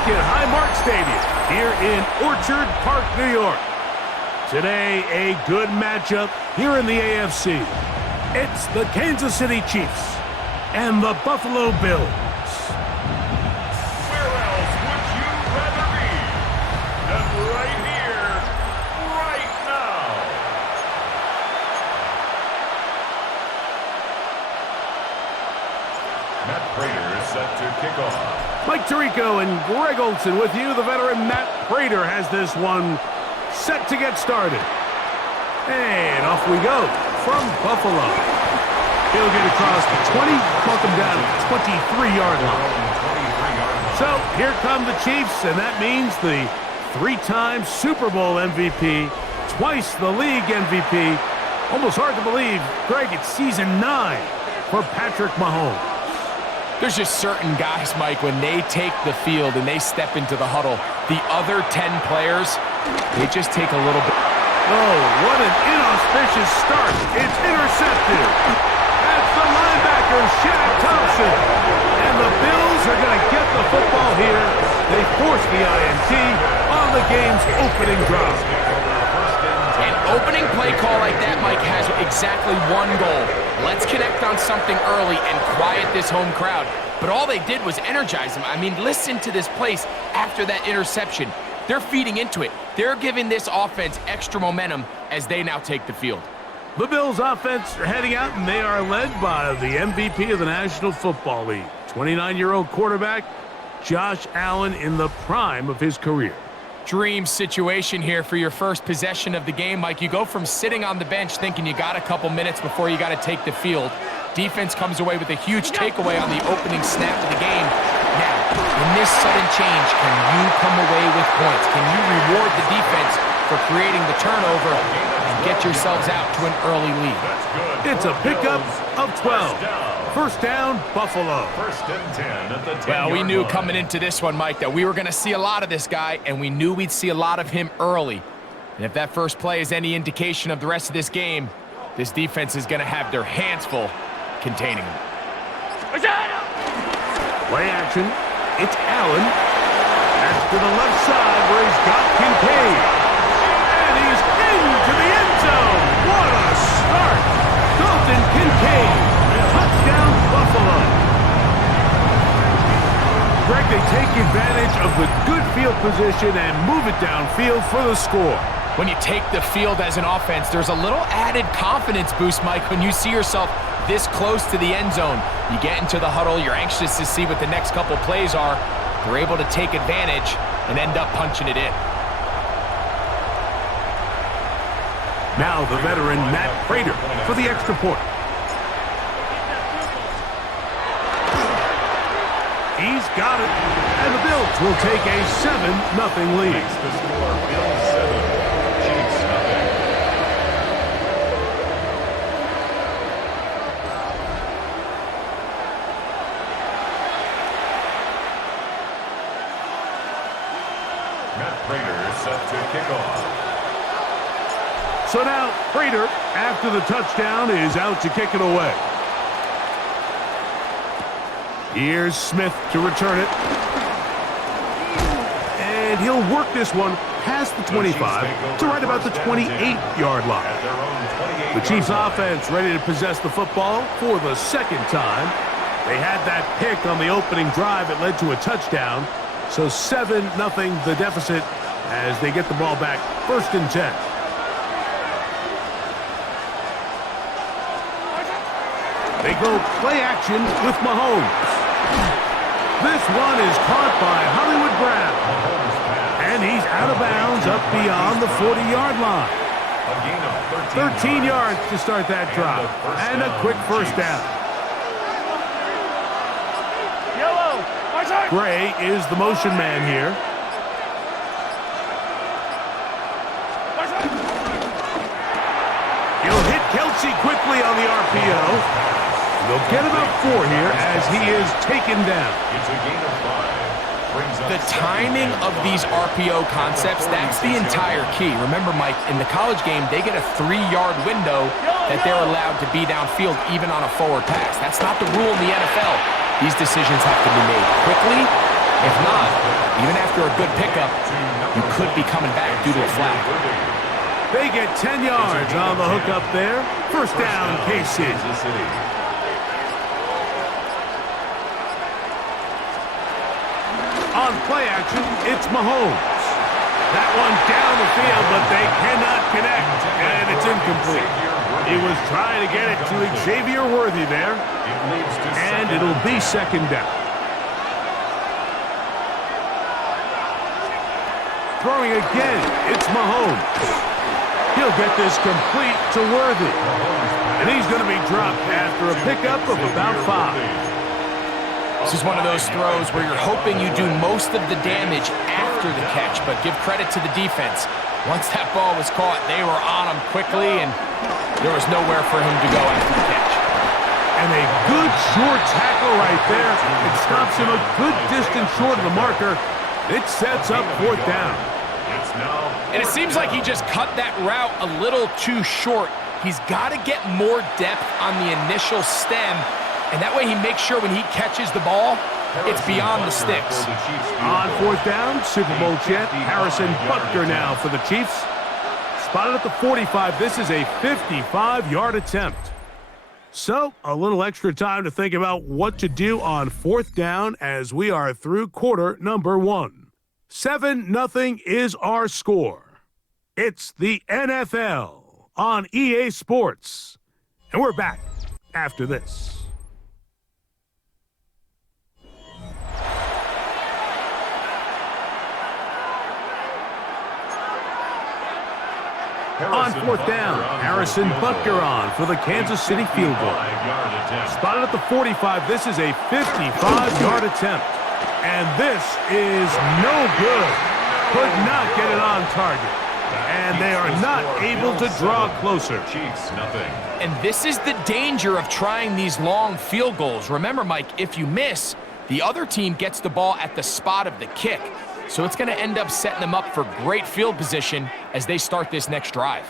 look at Highmark Stadium here in Orchard Park, New York. Today, a good matchup here in the AFC. It's the Kansas City Chiefs and the Buffalo Bills. Where else would you rather be than right here, right now? Matt Prater is set to kick off. Mike Tirico and Greg Olson with you. The veteran Matt Prater has this one set to get started. And off we go from Buffalo. He'll get across the 20, welcome down to the 23-yard line. So here come the Chiefs, and that means the three-time Super Bowl MVP, twice the league MVP. Almost hard to believe, Greg, it's season 9 for Patrick Mahomes. There's just certain guys, Mike, when they take the field and they step into the huddle, the other 10 players, they just take a little bit. Oh, what an inauspicious start. It's intercepted. That's the linebacker, Shaq Thompson. And the Bills are going to get the football here. They force the INT on the game's opening drive. An opening play call like that, Mike, has exactly one goal. Let's connect on something early and quiet this home crowd. But all they did was energize them. I mean, listen to this place after that interception. They're feeding into it. They're giving this offense extra momentum as they now take the field. The Bills offense are heading out, and they are led by the MVP of the National Football League, 29-year-old quarterback Josh Allen in the prime of his career. Dream situation here for your first possession of the game, Mike. You go from sitting on the bench thinking you got a couple minutes before you got to take the field. Defense comes away with a huge takeaway on the opening snap of the game. Now, in this sudden change, can you come away with points? Can you reward the defense for creating the turnover and get yourselves out to an early lead? It's a pickup of 12. First down, Buffalo. First and 10 at the 10-yard line. Well, we knew coming into this one, Mike, that we were going to see a lot of this guy, and we knew we'd see a lot of him early. And if that first play is any indication of the rest of this game, this defense is going to have their hands full containing him. Play action. It's Allen. That's to the left side where he's got Kincaid. And he's into the end zone. What a start. Dalton Kincaid. Touchdown, Buffalo. Greg, they take advantage of the good field position and move it downfield for the score. When you take the field as an offense, there's a little added confidence boost, Mike, when you see yourself this close to the end zone. You get into the huddle, you're anxious to see what the next couple plays are. You're able to take advantage and end up punching it in. Now the veteran Matt Prater for the extra point. He's got it, and the Bills will take a 7-0 lead. Makes the score Bills 7, Chiefs nothing. Matt Prater set to kick off. So now Prater, after the touchdown, is out to kick it away. Here's Smith to return it. And he'll work this one past the 25 to right about the 28-yard line. The Chiefs offense ready to possess the football for the second time. They had that pick on the opening drive that led to a touchdown. So 7-0 the deficit as they get the ball back. First and 10. They go play action with Mahomes. This one is caught by Hollywood Brown. And he's out of bounds up beyond the 40-yard line. 13 yards to start that drive. And a quick first down. Gray is the motion man here. He'll hit Kelsey quickly on the RPO. They'll get about 4 here as he is taken down. It's a gain of 5. The timing of these RPO concepts, that's the entire key. Remember, Mike, in the college game, they get a 3-yard window that they're allowed to be downfield even on a forward pass. That's not the rule in the NFL. These decisions have to be made quickly If not, even after a good pickup, you could be coming back due to a flag. They get 10 yards on the hook up there. First down, KC. On play action, it's Mahomes. That one down the field, but they cannot connect, and it's incomplete. He was trying to get it to Xavier Worthy there, and it'll be second down. Throwing again, it's Mahomes. He'll get this complete to Worthy, and he's going to be dropped after a pickup of about 5. This is one of those throws where you're hoping you do most of the damage after the catch, but give credit to the defense. Once that ball was caught, they were on him quickly, and there was nowhere for him to go after the catch. And a good short tackle right there. It stops him a good distance short of the marker. It sets up fourth down. And it seems like he just cut that route a little too short. He's got to get more depth on the initial stem, and that way he makes sure when he catches the ball, it's beyond the sticks. On fourth down, Super Bowl chant, Harrison Butker now for the Chiefs. Spotted at the 45. This is a 55-yard attempt. So, a little extra time to think about what to do on fourth down as we are through quarter number 1. 7-0 is our score. It's the NFL on EA Sports. And we're back after this. On fourth down, Harrison Butker on for the Kansas City field goal. Spotted at the 45. This is a 55-yard attempt. And this is no good. Could not get it on target. And they are not able to draw closer. And this is the danger of trying these long field goals. Remember, Mike, if you miss, the other team gets the ball at the spot of the kick. So it's going to end up setting them up for great field position as they start this next drive.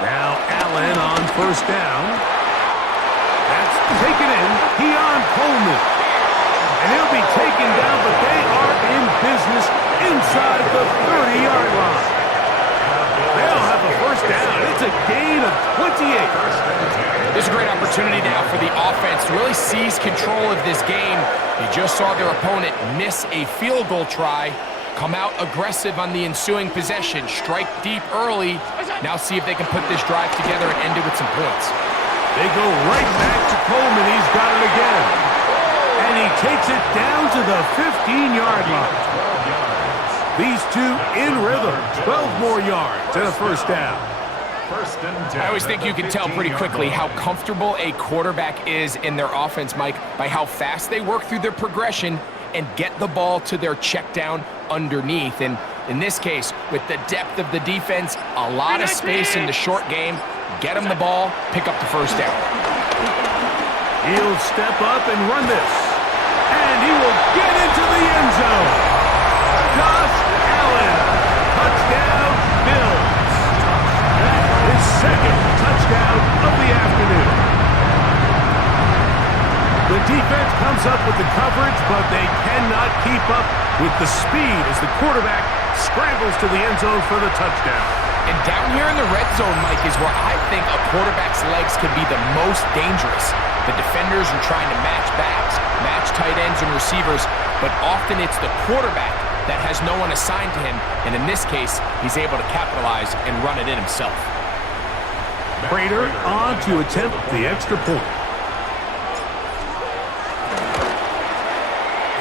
Now Allen on first down. That's taken in. Keon Coleman. And he'll be taken down, but they are in business inside the 30-yard line. They'll have a first down. It's a gain of 28. This is a great opportunity now for the offense to really seize control of this game. You just saw their opponent miss a field goal try, come out aggressive on the ensuing possession, strike deep early. Now see if they can put this drive together and end it with some points. They go right back to Coleman. He's got it again. And he takes it down to the 15-yard line. These two in rhythm. 12 more yards and a first down. I always think you can tell pretty quickly how comfortable a quarterback is in their offense, Mike, by how fast they work through their progression and get the ball to their check down underneath. And in this case, with the depth of the defense, a lot of space in the short game, get him the ball, pick up the first down. He'll step up and run this. And he will get into the end zone. Josh Allen, touchdown Bills. His second touchdown of the afternoon. The defense comes up with the coverage, but they cannot keep up with the speed as the quarterback scrambles to the end zone for the touchdown. And down here in the red zone, Mike, is where I think a quarterback's legs can be the most dangerous. The defenders are trying to match backs, match tight ends and receivers, but often it's the quarterback that has no one assigned to him, and in this case, he's able to capitalize and run it in himself. Prater on to attempt the extra point.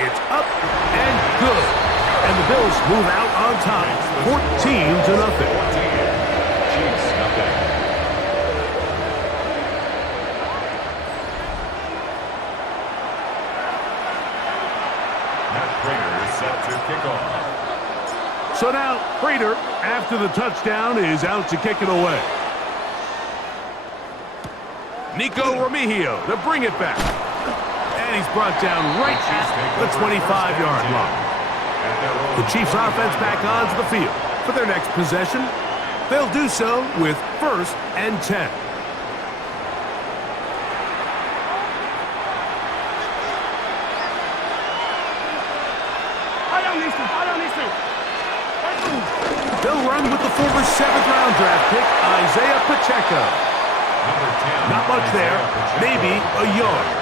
It's up and good. And the Bills move out on top, 14-0. So now, Prater, after the touchdown, is out to kick it away. Nico Remigio to bring it back. And he's brought down right at the 25-yard line. The Chiefs offense back onto the field for their next possession. They'll do so with 1st and 10. They'll run with the former 7th-round draft pick, Isaiah Pacheco. Not much there, maybe a yard.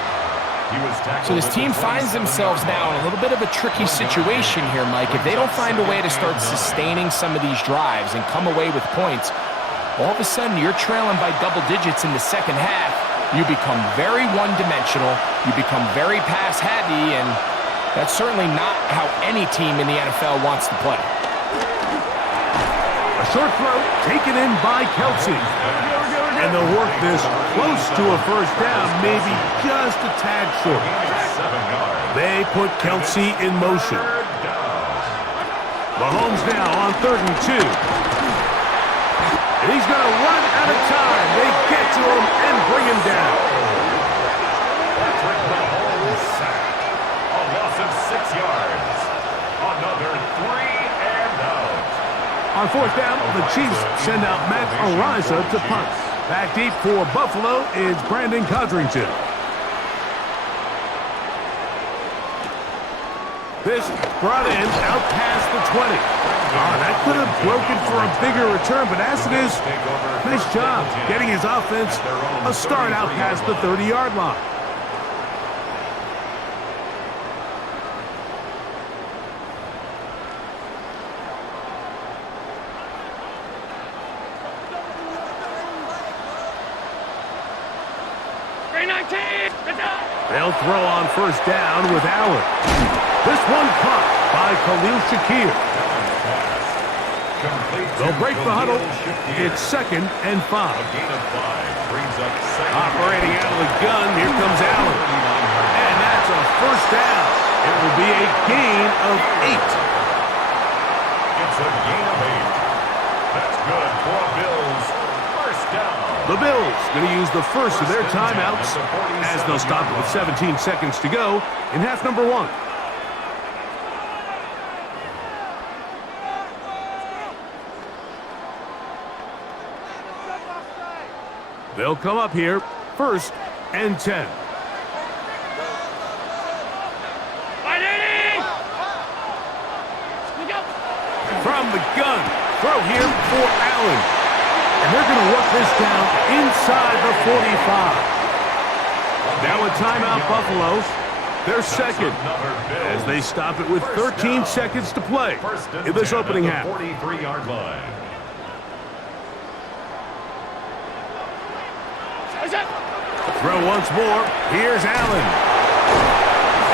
So this team finds themselves now in a little bit of a tricky situation here, Mike. If they don't find a way to start sustaining some of these drives and come away with points, all of a sudden you're trailing by double digits in the second half. You become very one-dimensional. You become very pass-heavy, and that's certainly not how any team in the NFL wants to play. A short throw taken in by Kelsey. And they'll work this close to a first down, maybe just a tad short. They put Kelsey in motion. Mahomes now on 3rd and 2. And he's going to run out of time. They get to him and bring him down. Mahomes sacked. A loss of 6 yards. Another 3 and out. On 4th down, the Chiefs send out Matt Araiza to punt. Back deep for Buffalo is Brandon Codrington. This brought in out past the 20. That could have broken for a bigger return, but as it is, nice job getting his offense a start out past the 30-yard line. They'll throw on 1st down with Allen. This one caught by Khalil Shakir. They'll break the huddle. It's 2nd and 5. Operating out of the gun, here comes Allen. And that's a 1st down. It will be a gain of 8. It's a gain of 8. That's good for Bills. 1st down. The Bills going to use the first of their timeouts as they'll stop it with 17 seconds to go in half number 1. They'll come up here, 1st and 10. From the gun, throw here for Allen. And they're going to work this down inside the 45. Now a timeout, Buffalo. Their 2nd as they stop it with 13 seconds to play in this opening half. 43-yard line. Throw once more. Here's Allen.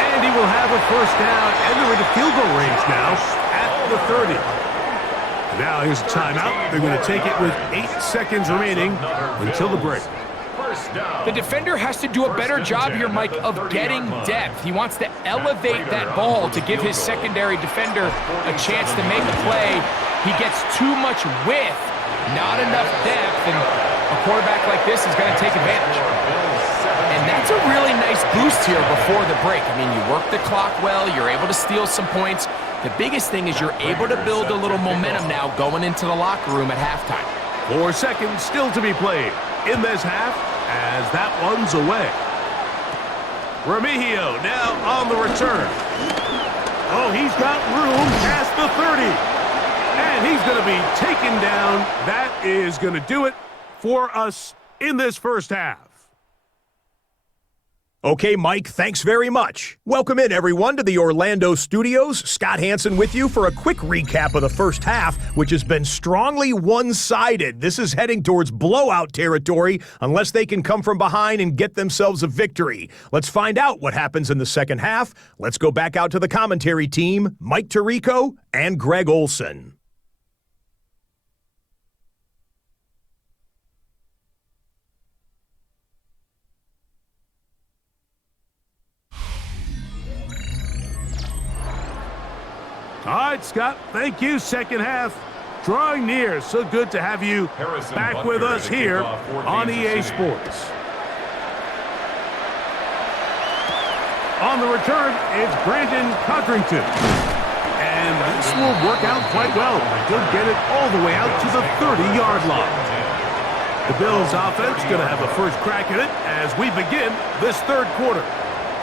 And he will have a 1st down, and they're into field goal range now at the 30. Now here's a timeout. They're going to take it with 8 seconds remaining until the break. The defender has to do a better job here, Mike, of getting depth. He wants to elevate that ball to give his secondary defender a chance to make a play. He gets too much width, not enough depth, and a quarterback like this is going to take advantage. And that's a really nice boost here before the break. I mean, you work the clock well, you're able to steal some points. The biggest thing is you're able to build a little momentum now going into the locker room at halftime. 4 seconds still to be played in this half as that one's away. Remigio now on the return. Oh, he's got room past the 30. And he's going to be taken down. That is going to do it for us in this 1st half. Okay, Mike, thanks very much. Welcome in, everyone, to the Orlando studios. Scott Hanson with you for a quick recap of the 1st half, which has been strongly one-sided. This is heading towards blowout territory unless they can come from behind and get themselves a victory. Let's find out what happens in the 2nd half. Let's go back out to the commentary team, Mike Tirico and Greg Olson. All right, Scott, thank you. 2nd half drawing near. So good to have you back with us here on EA Sports. On the return, it's Brandon Codrington. And this will work out quite well. He'll get it all the way out to the 30-yard line. The Bills offense going to have a first crack at it as we begin this third quarter.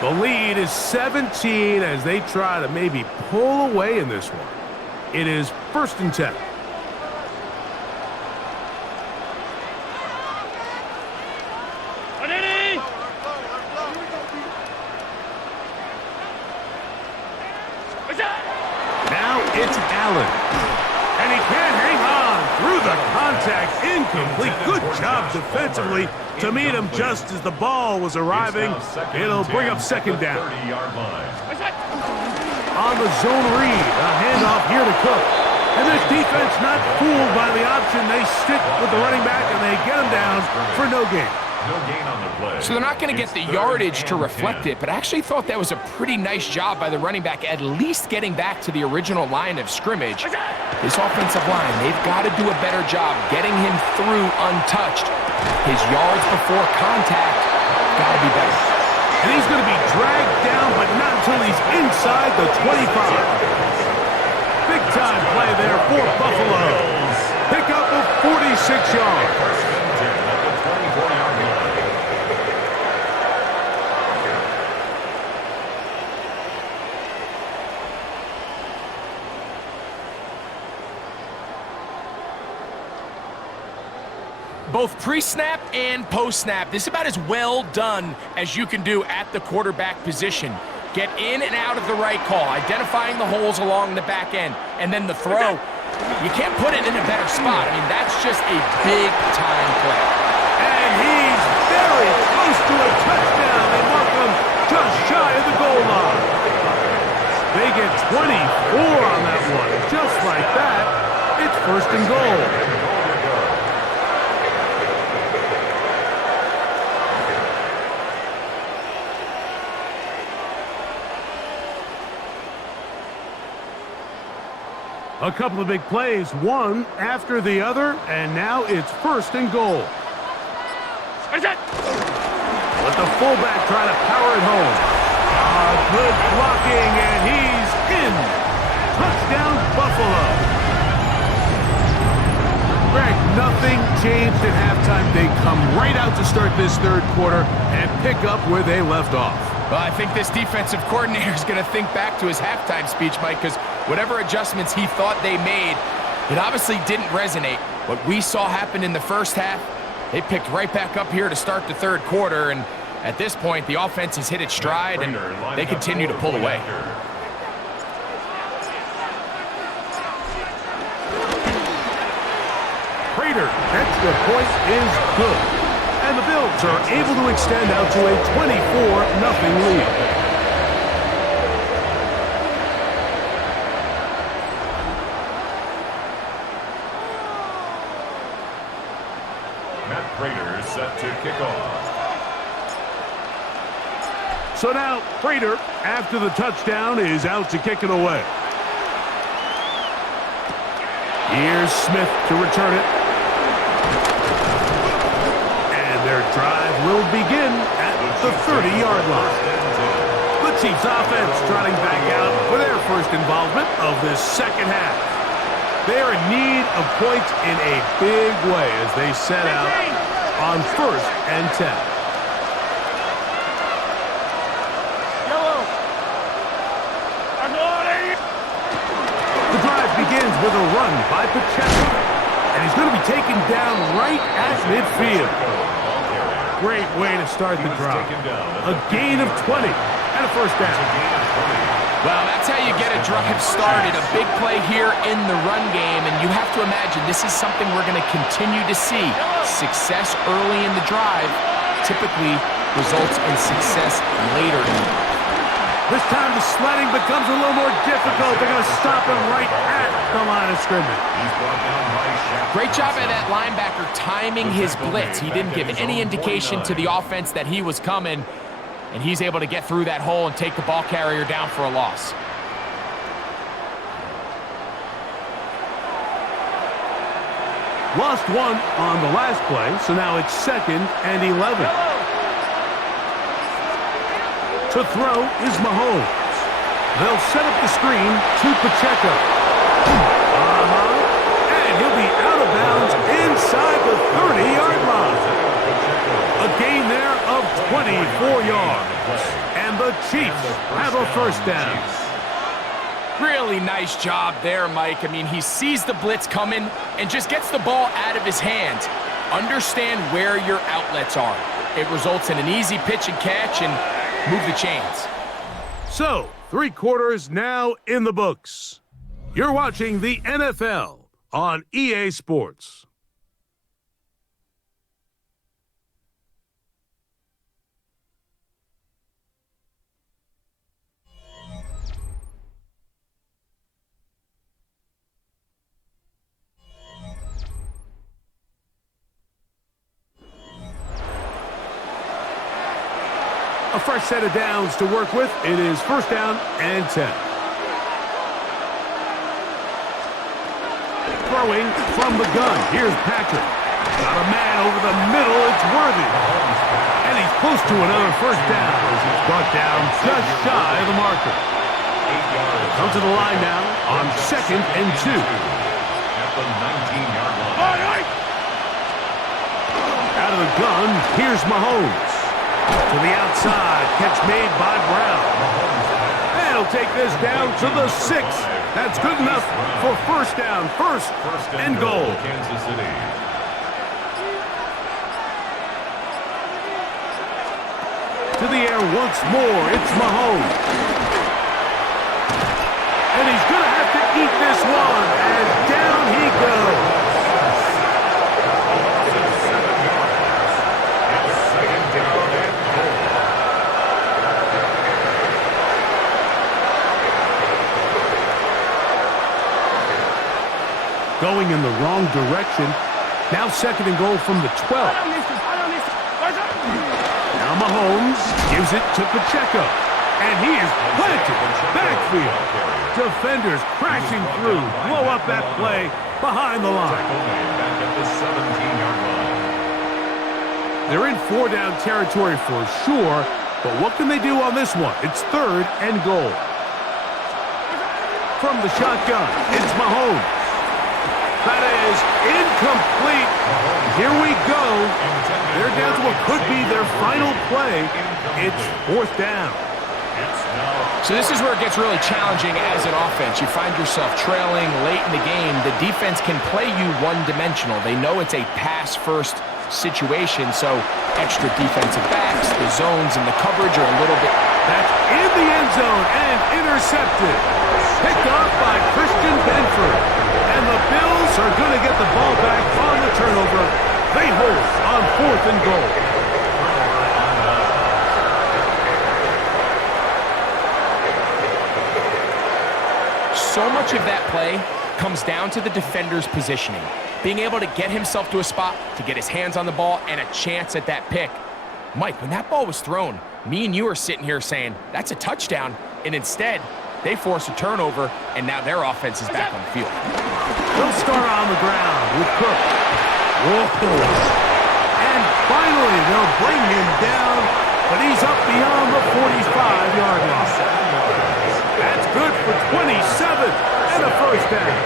The lead is 17 as they try to maybe pull away in this one. It is 1st and 10. Now it's Allen. And he can't hang on through the contact. Incomplete. Good job defensively to meet him just as the ball was arriving. It'll bring up second down. On the zone read, a handoff here to Cook. And this defense not fooled by the option. They stick with the running back and they get him down for no gain. So they're not going to get the yardage to reflect it, but I actually thought that was a pretty nice job by the running back, at least getting back to the original line of scrimmage. This offensive line, they've got to do a better job getting him through untouched. His yards before contact got to be better. And he's going to be dragged down, but not until he's inside the 25. Big-time play there for Buffalo. Pick up of 46 yards. Both pre-snap and post-snap, this is about as well done as you can do at the quarterback position. Get in and out of the right call, identifying the holes along the back end, and then the throw. You can't put it in a better spot. I mean, that's just a big-time play. And he's very close to a touchdown. They mark him just shy of the goal line. They get 24 on that one. Just like that, it's 1st and goal. A couple of big plays, one after the other, and now it's 1st and goal. Let the fullback try to power it home. Good blocking, and he's in. Touchdown, Buffalo. Greg, nothing changed at halftime. They come right out to start this third quarter and pick up where they left off. Well, I think this defensive coordinator is going to think back to his halftime speech, Mike, because whatever adjustments he thought they made, it obviously didn't resonate. What we saw happen in the first half, they picked right back up here to start the third quarter, and at this point, the offense has hit its stride, and they continue to pull away. Prater, extra point is good. And the Bills are able to extend out to a 24-0 lead. Matt Prater set to kick off. So now Prater, after the touchdown, is out to kick it away. Here's Smith to return it. Their drive will begin at the 30-yard line. The Chiefs offense trotting back out for their first involvement of this second half. They are in need of points in a big way as they set out on 1st and 10. The drive begins with a run by Pacheco, and he's going to be taken down right at midfield. Great way to start the drive. A gain of 20 and a first down. Well, that's how you get a drive started. A big play here in the run game, and you have to imagine this is something we're going to continue to see. Success early in the drive typically results in success later in the drive. This time the sledding becomes a little more difficult. They're going to stop him right at the line of scrimmage. Great job by that linebacker timing his blitz. He didn't give any indication to the offense that he was coming, and he's able to get through that hole and take the ball carrier down for a loss. Lost one on the last play, so now it's 2nd and 11. To throw is Mahomes. They'll set up the screen to Pacheco. 24 yards. And the Chiefs have a first down. Really nice job there, Mike. I mean, he sees the blitz coming and just gets the ball out of his hands. Understand where your outlets are. It results in an easy pitch and catch and move the chains. So, 3 quarters now in the books. You're watching the NFL on EA Sports. A fresh set of downs to work with. It is first down and 10. Throwing from the gun. Here's Patrick. Got a man over the middle. It's Worthy. And he's close to another first down as he's brought down just shy of the marker. Come to the line now on 2nd and 2. At the 19-yard line. Out of the gun, here's Mahomes. To the outside, catch made by Brown. And he'll take this down to the 6. That's good enough for first down. First and goal. Kansas City. To the air once more, it's Mahomes. And he's going to have to eat this one as down he goes. Going in the wrong direction. Now 2nd and goal from the 12. Now Mahomes gives it to Pacheco. And he is planted backfield. Defenders crashing through. Blow up that play behind the line. Back at the 17-yard line. They're in 4-down territory for sure, but what can they do on this one? It's 3rd and goal. From the shotgun, it's Mahomes. That is incomplete. Here we go. They're down to what could be their final play. It's 4th down. So this is where it gets really challenging as an offense. You find yourself trailing late in the game. The defense can play you one-dimensional. They know it's a pass-first situation, so extra defensive backs, the zones, and the coverage are a little bit... That's in the end zone and intercepted. Picked off by Christian Benford. And the Bills are going to get the ball back on the turnover. They hold on 4th and goal. So much of that play comes down to the defender's positioning. Being able to get himself to a spot, to get his hands on the ball, and a chance at that pick. Mike, when that ball was thrown, me and you are sitting here saying, that's a touchdown. And instead, they force a turnover, and now their offense is back on the field. They'll start on the ground with Cook. Whoa. And finally, they'll bring him down, but he's up beyond the 45-yard line. That's good for 27 and a first down.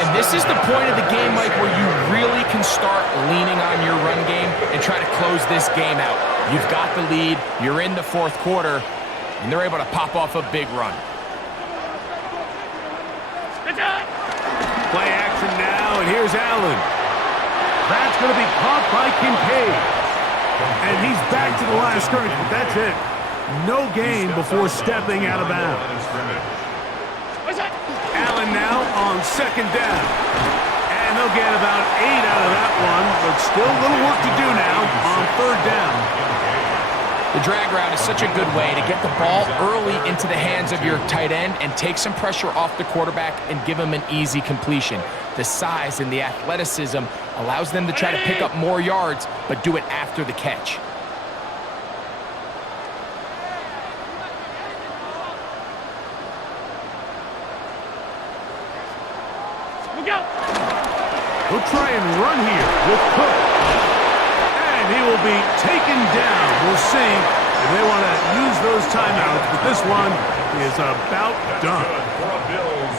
And this is the point of the game, Mike, where you really can start leaning on your run game and try to close this game out. You've got the lead, you're in the 4th quarter, and they're able to pop off a big run. Play action now, and here's Allen. That's going to be caught by Kincaid. And he's back to the line of scrimmage, but that's it. No gain before stepping out of bounds. Allen now on 2nd down. And they'll get about 8 out of that one, but still a little work to do now on 3rd down. The drag route is such a good way to get the ball early into the hands of your tight end and take some pressure off the quarterback and give him an easy completion. The size and the athleticism allows them to try to pick up more yards, but do it after the catch. He'll try and run here with Cook. And he will be taken down. We'll see if they want to use those timeouts, but this one is about done. For a Bills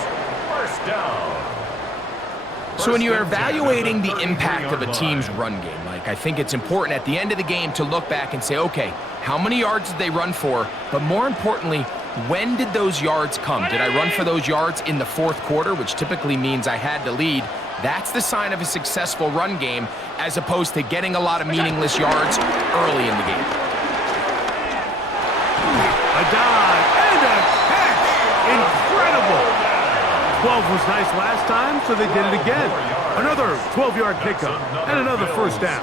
first down. So when you're evaluating the impact of a team's run game, Mike, I think it's important at the end of the game to look back and say, okay, how many yards did they run for? But more importantly, when did those yards come? Did I run for those yards in the fourth quarter, which typically means I had to lead? That's the sign of a successful run game, as opposed to getting a lot of meaningless yards early in the game. A dive and a catch. Incredible. 12 was nice last time, so they did it again. Another 12-yard pickup and another first down.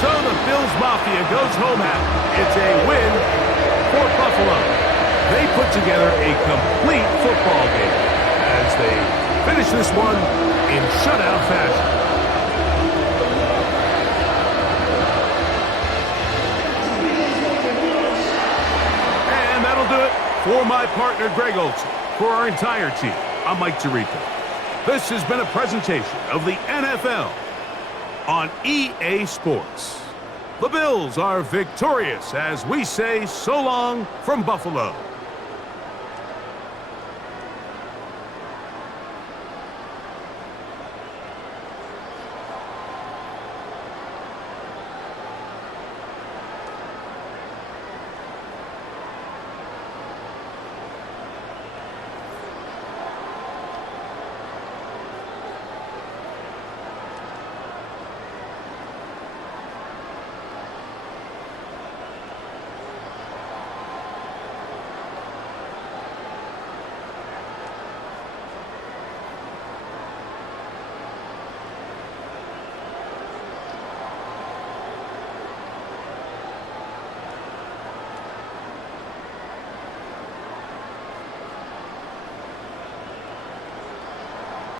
So the Bills Mafia goes home happy. It's a win for Buffalo. They put together a complete football game as they finish this one in shutout fashion. And that'll do it for my partner, Greg Olson. For our entire team, I'm Mike Tirico. This has been a presentation of the NFL on EA Sports. The Bills are victorious as we say so long from Buffalo.